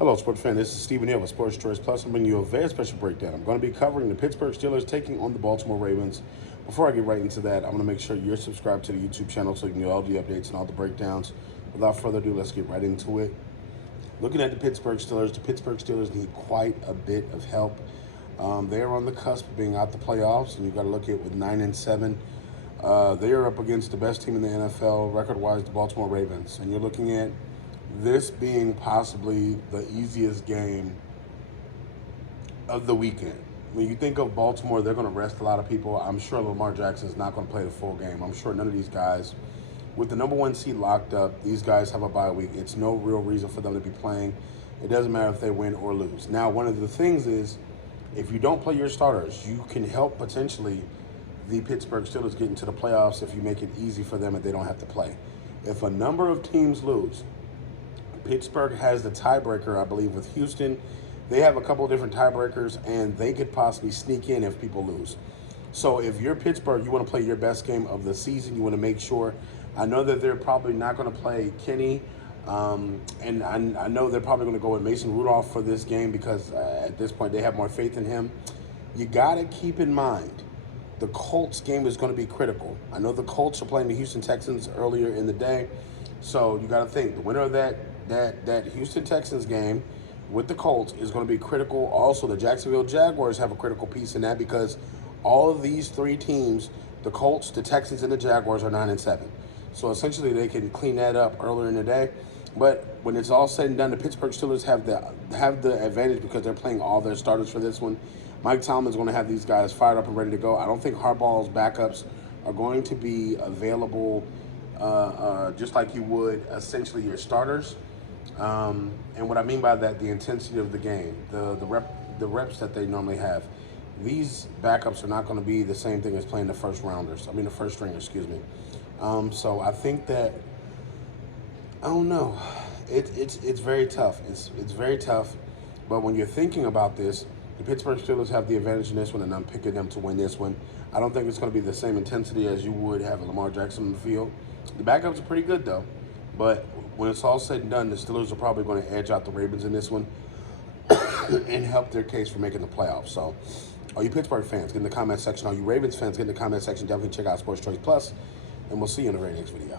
Hello, sports fan. This is Stephen Hill with Sports Choice Plus. I'm bringing you a very special breakdown. I'm going to be covering the Pittsburgh Steelers taking on the Baltimore Ravens. Before I get right into that, I'm going to make sure you're subscribed to the YouTube channel so you can get all the updates and all the breakdowns. Without further ado, let's get right into it. Looking at the Pittsburgh Steelers need quite a bit of help. They are on the cusp of being out the playoffs, and you've got to look at it with 9-7. They are up against the best team in the NFL, record-wise, the Baltimore Ravens. And you're looking at this being possibly the easiest game of the weekend. When you think of Baltimore, they're going to rest a lot of people. I'm sure Lamar Jackson is not going to play the full game. I'm sure none of these guys, with the number one seed locked up, these guys have a bye week. It's no real reason for them to be playing. It doesn't matter if they win or lose. Now, one of the things is, if you don't play your starters, you can help potentially the Pittsburgh Steelers get into the playoffs if you make it easy for them and they don't have to play. If a number of teams lose, Pittsburgh has the tiebreaker, I believe, with Houston. They have a couple of different tiebreakers, and they could possibly sneak in if people lose. So if you're Pittsburgh, you want to play your best game of the season. You want to make sure. I know that they're probably not going to play Kenny, and I know they're probably going to go with Mason Rudolph for this game because at this point they have more faith in him. You got to keep in mind the Colts game is going to be critical. I know the Colts are playing the Houston Texans earlier in the day, so you got to think the winner of that Houston Texans game with the Colts is going to be critical. Also, the Jacksonville Jaguars have a critical piece in that because all of these three teams, the Colts, the Texans, and the Jaguars, are 9-7. So essentially, they can clean that up earlier in the day. But when it's all said and done, the Pittsburgh Steelers have the advantage because they're playing all their starters for this one. Mike Tomlin's going to have these guys fired up and ready to go. I don't think Harbaugh's backups are going to be available just like you would essentially your starters. And what I mean by that, the intensity of the game, the reps that they normally have. These backups are not going to be the same thing as playing the first stringers, excuse me. So I think that, I don't know, it's very tough. It's very tough. But when you're thinking about this, the Pittsburgh Steelers have the advantage in this one, and I'm picking them to win this one. I don't think it's going to be the same intensity as you would have a Lamar Jackson on the field. The backups are pretty good, though. But when it's all said and done, the Steelers are probably going to edge out the Ravens in this one and help their case for making the playoffs. So, all you Pittsburgh fans, get in the comment section. All you Ravens fans, get in the comment section. Definitely check out Sports Choice Plus, and we'll see you in the very next video.